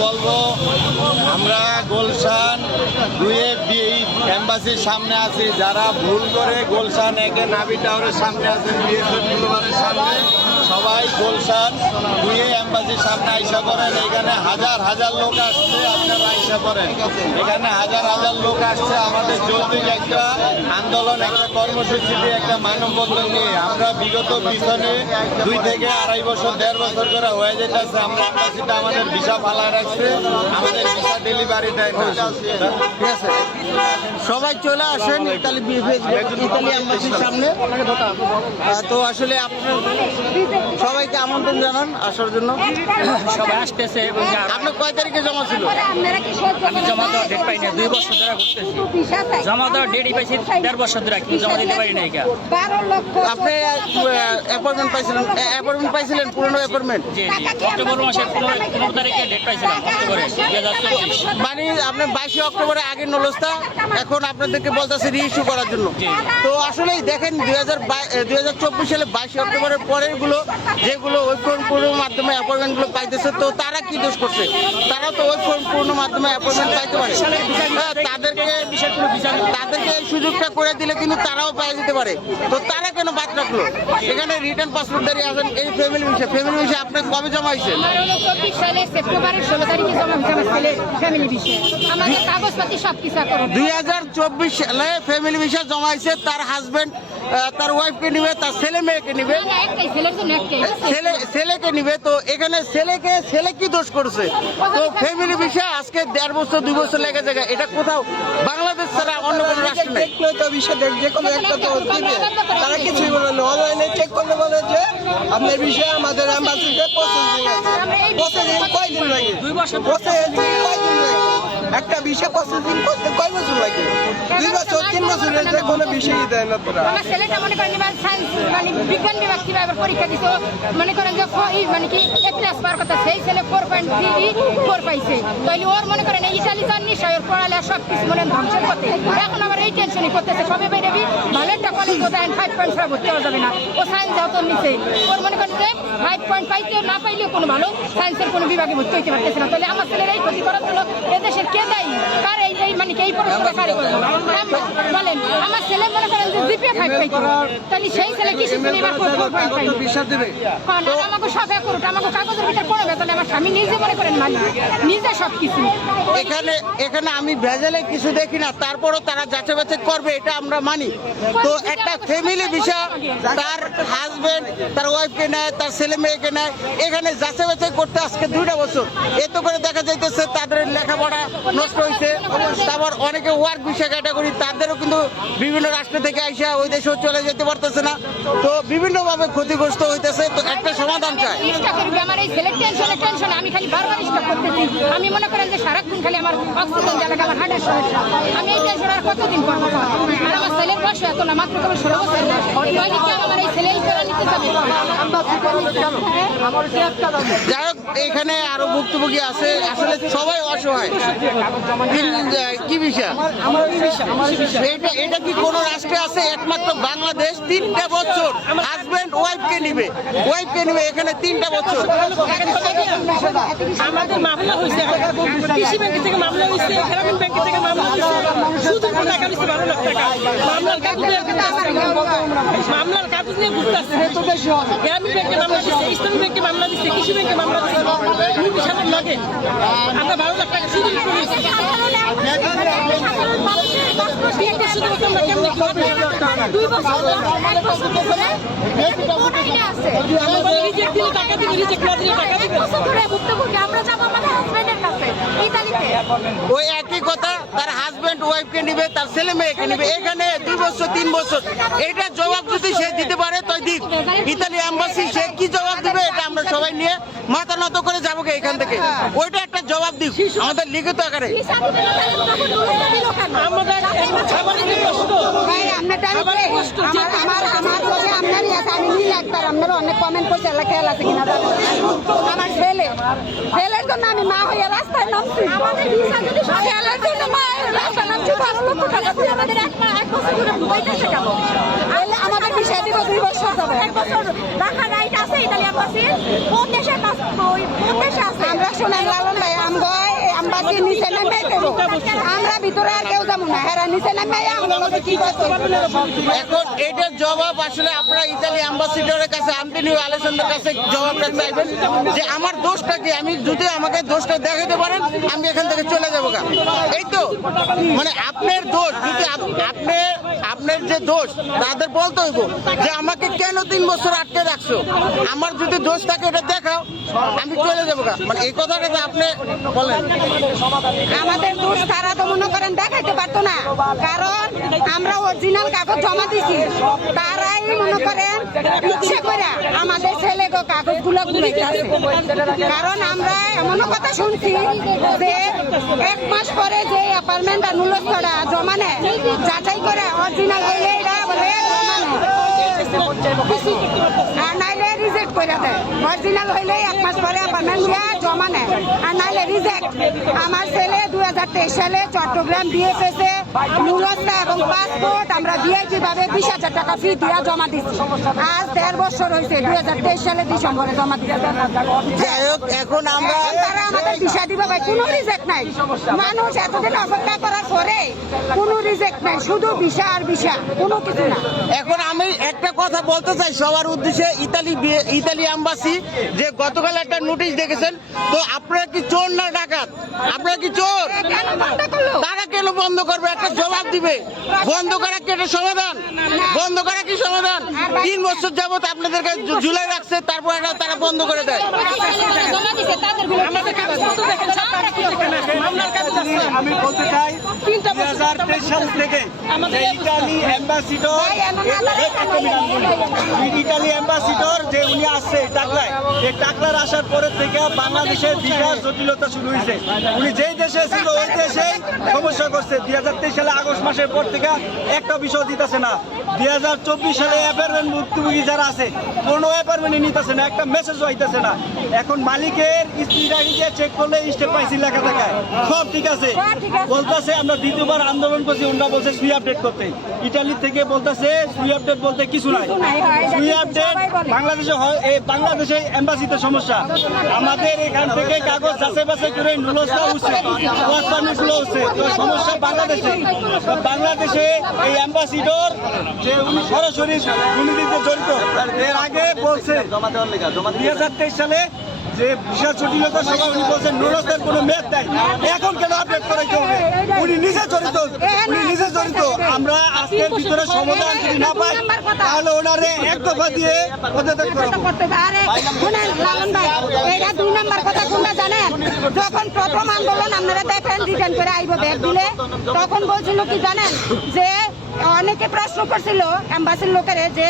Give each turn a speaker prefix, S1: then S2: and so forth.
S1: বলব, আমরা গোলশান দুয়ে এম্বাসির সামনে আছি। যারা ভুল করে গোলশান একে নাবি টাওয়ারের সামনে আছে বিয়ে সামনে, সবাই গোলশান দুয়ে এম্বাসির সামনে আইসা করেন এখানে হাজার হাজার লোক আসছে আপনারা আইসা করেন। এখানে হাজার হাজার লোক আসছে আমাদের যৌক্তিক একটা আন্দোলন একটা কর্মসূচিতে একটা মানববন্ধন নিয়ে। আমরা বিগত পিছনে দুই থেকে আড়াই বছর দেড় বছর করে হয়ে যেতেছে। আমরা এম্বাসিটা আমাদের ভিসা ফালা রাখছে আমাদের ভিসা ডেলিভারি দেয় না।
S2: ঠিক আছে সবাই চলে আসেন ইতালি ইতালি এম্বাসির সামনে। তো আসলে আপনার সবাইকে আমন্ত্রণ জানান আসার জন্য।
S3: সবাই আসতেছে এবং
S2: আপনার কয় তারিখে জমা ছিল?
S3: আমি জমা দেওয়ার ডেট পাই না দুই বছর ধরে ঘুরতেছি। জমা দেওয়ার ডেটই পাইছি দেড় বছর ধরে কিন্তু জমা দিতে পারি না এটা
S2: আপনি অ্যাপয়েন্টমেন্ট পাইছিলেন অ্যাপয়েন্টমেন্ট পাইছিলেন পুরনো অ্যাপয়েন্টমেন্ট
S3: জি জি অক্টোবর মাসের পনেরো পনেরো তারিখে ডেট পাইছিলাম অক্টোবরে
S2: মানে আপনি বাইশে অক্টোবরে আগের নলস্তা এখন আপনাদেরকে বলতেছে রিইস্যু করার জন্য। তো আসলেই দেখেন দুই হাজার দুই হাজার চব্বিশ সালে বাইশে অক্টোবরের পরেরগুলো যেগুলো ওই ফোন পূর্ণ মাধ্যমে অ্যাপয়েন্টমেন্টগুলো পাইতেছে তো তারা কি দোষ করছে? তারা তো ওই ফোন পূর্ণ মাধ্যমে অ্যাপয়েন্টমেন্ট পাইতে পারে। হ্যাঁ, তাদেরকে তাদেরকে এই সুযোগটা করে দিলে কিন্তু তারাও পাই যেতে পারে। তো তারা কেন বাদ রাখল? এখানে রিটার্ন পাসপোর্ট দাঁড়িয়ে আছেন এই ফ্যামিলি মিশে ফ্যামিলি মিশে আপনি কবে জমা হয়েছে? দুই হাজার চব্বিশ সালে ফ্যামিলি ভিসা জমা হয়েছে তার হাজবেন্ড তার ওয়াইফকে নিবে তার ছেলে মেয়েকে নিবে।
S4: জন্য একটাই।
S2: ছেলে ছেলেকে নিবে তো এখানে ছেলেকে ছেলে কি দোষ করছে? তো ফ্যামিলি বিষয়ে আজকে দেড় বছর দুই বছর লেগে যায় এটা কোথাও বাংলাদেশ ছাড়া অন্য কোনো রাষ্ট্র নেই।
S5: দেখলে তো বিষয় দেখ যে কোনো একটা তো দিবে। তারা কিছুই বলে না। অনলাইনে চেক করলে বলে যে আপনার বিষয়ে আমাদের অ্যাম্বাসিতে প্রসেসিং আছে প্রসেসিং কয়দিন লাগে
S3: দুই বছর
S5: প্রসেসিং একটা বিষয় প্রসেসিং করতে কয় বছর লাগে? দুই বছর, তিন বছরের যে কোনো বিষয়ই দেয় না তোরা।
S4: আমার ছেলেটা মনে করেন এবার সায়েন্স মানে বিজ্ঞান বিভাগ কীভাবে এবার পরীক্ষা দিছে মনে করেন যে ফো- মানে কি, এ প্লাস পাওয়ার কথা সেই ছেলে ফোর পয়েন্ট থ্রি ফোর পাইছে। তাইলে ওর মনে করেন এই ইটালি যান নিশ্চয় ওর পড়ালে সব কিছু মনে ধ্বংসের পথে। এখন আবার এই টেনশনই করতেছে সবে বাইরে ভালো একটা কলেজ ও দেন ফাইভ পয়েন্ট ছাড়া ভর্তি হওয়া যাবে না। ও সায়েন্স যাও তো নিচে। ওর মনে করেন যে ফাইভ পয়েন্ট পাইতেও না পাইলেও কোনো ভালো সায়েন্সের কোনো বিভাগে ভর্তি হইতে পারতেছে না। তাহলে আমার ছেলের এই ক্ষতি করার জন্য এদেশের কে দায়ী কার এই এই মানে কি এই পড়াশোনা কারে করব আম- বলেন আমার ছেলে মনে করেন যে জিপিএ ফাইভ পাইতো তাহলে সেই ছেলে কি শিখছে এবার ফোর পয়েন্ট পাইতো কারণ আমাকে সব এক করুক আমাকে কাগজের ভিতর পড়বে তাহলে আমার স্বামী নিজে মনে করেন মালিক নিজে সব কিছু
S2: এখানে এখানে আমি ভেজালে কিছু দেখি না তারপরও তারা যাচাই বাছাই করবে এটা আমরা মানি। তো একটা ফ্যামিলি বিষয় তার হাজবেন্ড তার ওয়াইফকে নেয় তার ছেলে মেয়েকে নেয় এখানে যাচাই বাছাই করতে আজকে দুইটা বছর। এত করে দেখা যাইতেছে তাদের লেখাপড়া নষ্ট হয়েছে তারপর অনেকে ওয়ার্ক বিষয় ক্যাটাগরি তাদেরও কিন্তু বিভিন্ন রাষ্ট্র থেকে আইসা ওই দেশেও চলে যেতে পারতেছে না। তো বিভিন্নভাবে ক্ষতিগ্রস্ত হইতেছে। তো একটা সমাধান
S4: চাই। আমি মনে করেন যে সারাক্ষণ খালি আমার অক্সিজেন দেওয়া আমার হার্টের সমস্যা। আমি এই টেনশন আর কতদিন করব ছেলের বয়স ষোলো বছর নইলে কি আমার এই ছেলে এই করে নিতে যাবে
S2: যাই হোক এখানে আরও ভুক্তভোগী আছে। আসলে সবাই অসহায়। কি বিষয়? এটা এটা কি কোন রাষ্ট্রে আছে? একমাত্র বাংলাদেশ তিনটা বছর হাজবেন্ড ওয়াইফকে নিবে। ওয়াইফকে নিবে এখানে তিনটা বছর।
S6: আমাদের মামলা হয়েছে। কৃষি ব্যাংক থেকে মামলা হয়েছে গ্রামীণ ব্যাংক থেকে মামলা হয়েছে। শুধু টাকা হয়েছে বারো লাখ টাকা মামলার কাগজ নিয়ে মামলার কাগজ নিয়ে ঘুরতেছে গ্রামীণ ব্যাংকে মামলা দিচ্ছে ইসলামী ব্যাংকে মামলা দিচ্ছে কৃষি ব্যাংকে মামলা দিচ্ছে মুরগি সালের লগে আমরা বারো লাখ টাকা শুধু? দুই বছর আমরা বলি রিজেক্ট টাকা দিবে রিজেক্ট না দিলে টাকা দিবে
S4: আমরা যাব আমাদের হাজবেন্ডের কাছে ইতালিতে
S2: ওই একই কথা, তার হাজব্যান্ড ওয়াইফকে নিবে, তার ছেলে মেয়েকে নিবে। এখানে দুই বছর, তিন বছর। এটা জবাব যদি সে দিতে পারে তো দিক। ইতালি এম্বাসি সে কি জবাব দিবে, এটা আমরা সবাই নিয়ে মাথা নত করে যাব এখান থেকে। ওইটা একটা জবাব দিক। আমাদের লিখিত আকারে
S6: আমরা এখন খাবারের কষ্ট
S4: ভাই আপনার অনেক কমেন্ট করছে খেয়াল আছে কিনা আমার ছেলে। ছেলের জন্য আমি মা হয়ে রাস্তায় নামছি। ছেলের জন্য মা রাস্তায় নামছি বারো লক্ষ টাকা দিয়ে। আমাদের এক বছর ধরে বুঝাইতে শেখাবো। আমাদের ভিসা দিব দুই বছর যাবে। এক বছর রাখা রাইট আছে ইতালিয়ান পাসি কোন দেশে কোন দেশে আছে? আমরা শোনাই লালন ভাই
S3: আমরা ভিতরে আর কেউ যাব না। নিচে
S2: এখন এটার জবাব আসলে আপনারা ইতালি অ্যাম্বাসিডরের কাছে আন্তনিও আলেসান্ডার কাছে জবাবটা চাইবেন যে আমার দোষটা কি? আমি যদি আমাকে দোষটা দেখাতে পারেন, আমি এখান থেকে চলে যাব এই তো মানে আপনার দোষ, যদি আপ- আপনি আপনার যে দোষ, তাদের বলতে হইব যে আমাকে কেন তিন বছর আটকে রাখছো? আমার যদি দোষ থাকে, এটা দেখাও। আমি চলে যাব মানে এই কথাটা আপনি বলেন?
S3: আমাদের দোষ তারা তো মনে করেন দেখাইতে পারতো না। কারণ আমরা অরিজিনাল কাগজ জমা দিছি। তারাই মনে করেন ইচ্ছে করে আমাদের ছেলে কাগজগুলো কারণ আমরা এমন কথা শুনছি যে এক মাস পরে যে অ্যাপার্টমেন্টটা নুলস্থরা জমা নেয়, যাচাই করে অরিজিনাল হইলে এরা বলে জমা নেয় আর নাইলে রিজেক্ট করে দেয়। অরিজিনাল হইলে এক মাস পরে অ্যাপার্টমেন্টগুলা জমা নেয়। আর নাইলে রিজেক্ট আমার ছেলে দুই হাজার তেইশ সালে চট্টগ্রাম বিএফএসে মূলস্থা এবং পাসপোর্ট আমরা ভিআইপি ভাবে বিশ হাজার টাকা ফি দিয়া জমা দিচ্ছি আজ দেড় বছর হয়েছে দুই হাজার তেইশ সালে ডিসেম্বরে জমা দিচ্ছি
S2: এখন আমরা
S3: তারা আমাদের ভিসা দিবে ভাই কোনো রিজেক্ট নাই। মানুষ এতদিন অপেক্ষা করার পরে কোনো রিজেক্ট নাই শুধু ভিসা আর ভিসা কোনো কিছু না।
S2: এখন আমি একটা কথা বলতে চাই সবার উদ্দেশ্যে ইতালি ইতালি এম্বাসি যে গতকাল একটা নোটিশ দেখেছেন তো আপনারা কি চোর না ডাকাত আপনারা কি চোর? তারা কেন বন্ধ করবে? একটা জবাব দিবে। বন্ধ করা কেটে সমাধান? বন্ধ করা সমাধান। তিন বছর যাবত আপনাদেরকে জু- জুলাই রাখছে তারপর এটা তারা বন্ধ করে দেয়।
S7: আমি বলতে চাই দুই হাজার তেইশ সাল থেকে যে ইটালি অ্যাম্বাসিডর? ইটালি অ্যাম্বাসিডর যে উনি আসছে টাকলায় এই টাকলার আসার পরের থেকে বাংলাদেশের বিকাশ জটিলতা শুরু হয়েছে। উনি যেই দেশে ছিল ওই দেশেই সমস্যা করছে। দুই হাজার তেইশ সালে আগস্ট মাসের পর থেকে একটা বিষয় দিতেছে না। দুই হাজার চব্বিশ সালে অ্যাপার্টমেন্ট ভুক্তভোগী যারা আছে কোনো অ্যাপার্টমেন্টই নিতেছে না একটা মেসেজও হইতেছে না। এখন মালিকের স্ত্রীরা গিয়ে চেক করলে স্টেপ পাইছি লেখা থাকে সব ঠিক আছে।
S3: সব
S7: বলতেছে আমরা দ্বিতীয়বার আন্দোলন করছি ওনারা বলছে সুই আপডেট করতে। ইটালি থেকে বলতেছে সুই আপডেট বলতে কিছু নাই। সুই আপডেট বাংলাদেশে হয় এই বাংলাদেশে এম্বাসিতে সমস্যা। আমাদের এখান থেকে কাগজ যাচাই বাছাই করে নুলস্তা উঠছে। পারমিটগুলো উঠছে। সমস্যা বাংলাদেশে। বাংলাদেশে এই অ্যাম্বাসিডর যে উনি সরাসরি দুর্নীতিতে জড়িত। এর আগে বলছে দুই হাজার তেইশ সালে বিশাল জটিলতার সময় উনি বলছেন নুলস্তার কোনো মেয়াদ নাই। এখন কেন আপডেট করাইতে হবে? উনি নিজে জড়িত, উনি নিজে জড়িত। আমরা আজকের ভিতরে সমাধান যদি না পাই, তাহলে ওনারে এক দফা দিয়ে পদত্যাগ
S3: এটা দুই কথা, কোনটা জানেন? যখন প্রথম আন্দোলন আপনারা দেখেন রিটার্ন করে আইব ব্যাগ দিলে, তখন বলছিল কি জানেন, যে অনেকে প্রশ্ন করছিল অ্যাম্বাসির লোকেরে যে